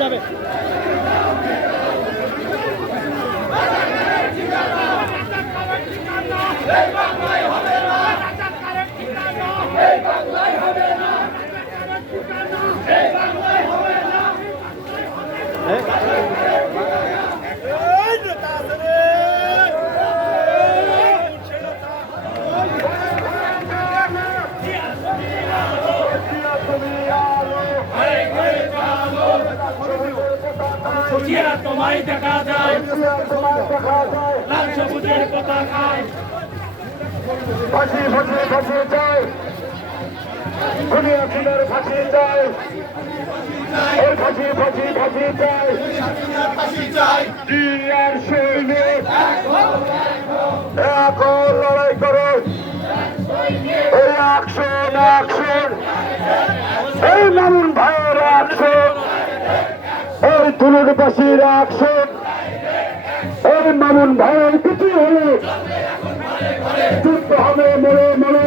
যাবে তোমায় দেখা যায় লাল সবুজের পতাকায় ফাঁসি ফাঁসি ফাঁসি চাই দুনিয়া ছিলের ফাঁসি চাই ওই ফাঁসি ফাঁসি ফাঁসি চাই জিয়ার সৈনিক এখন লড়াই করো এই অ্যাকশন অ্যাকশন এই মামুন ভাইয়ের অ্যাকশন এই তুলুরবাসীর অ্যাকশন এই মামুন ভাইয়ের কিছু হলে যুদ্ধ হবে মরে মরে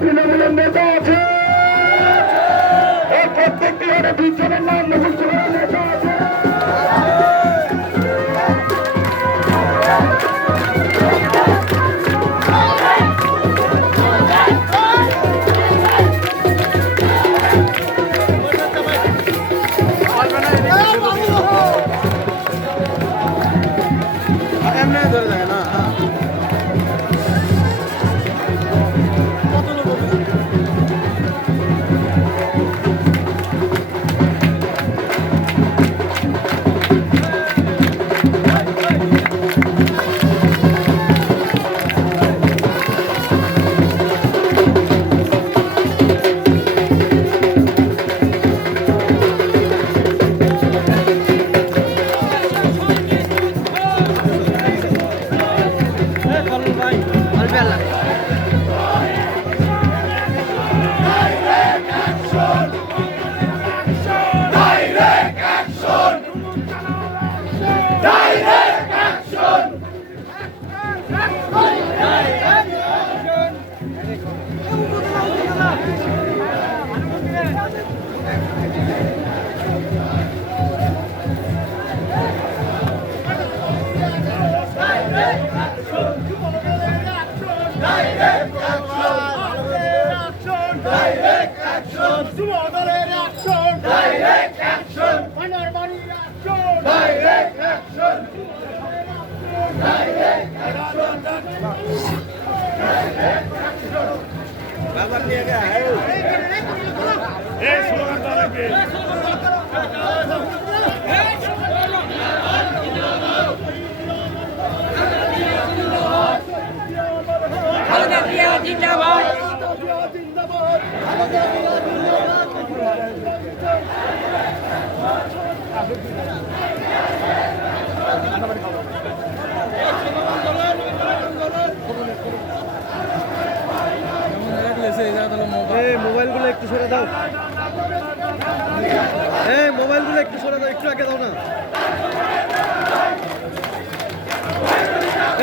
তৃণমূলের নেতা আছে এই প্রত্যেকটি হলে দুজনের নাম মুখস্থ করা নেতা আছে ধরে যায় না মোবাইলগুলো একটু সরে দাও মোবাইলগুলো একটু সরে দাও একটু আগে দাও না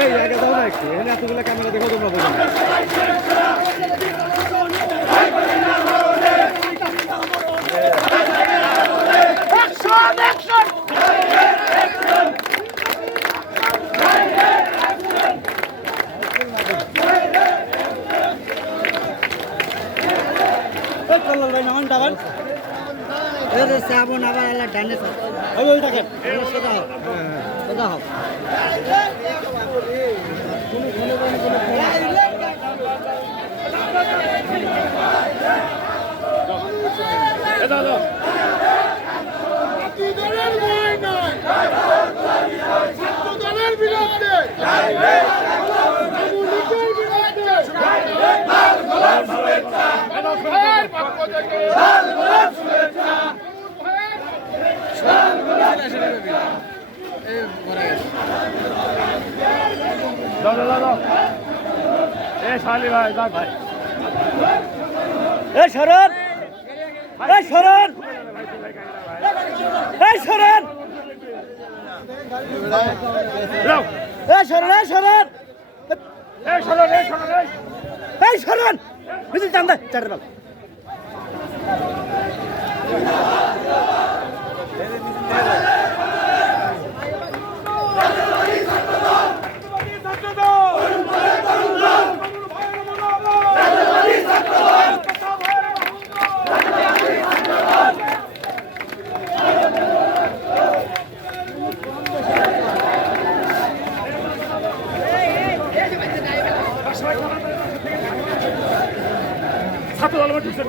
এই আগে দাও না একটু এখানে এতগুলো ক্যামেরা দেখো তোমরা বোঝো সাবন আবার আল্লাহ ডানে ওই দেখেন সোজা হোক সোজা হোক শালি ভাই যাক ভাই এই শরণ এই শরণ এই শরণ এই শরণ এই শরণ এই শরণ এই শরণ এই সরান মিছিল টান দেয় চারের বেলা ছাত্র দল ঢুকছে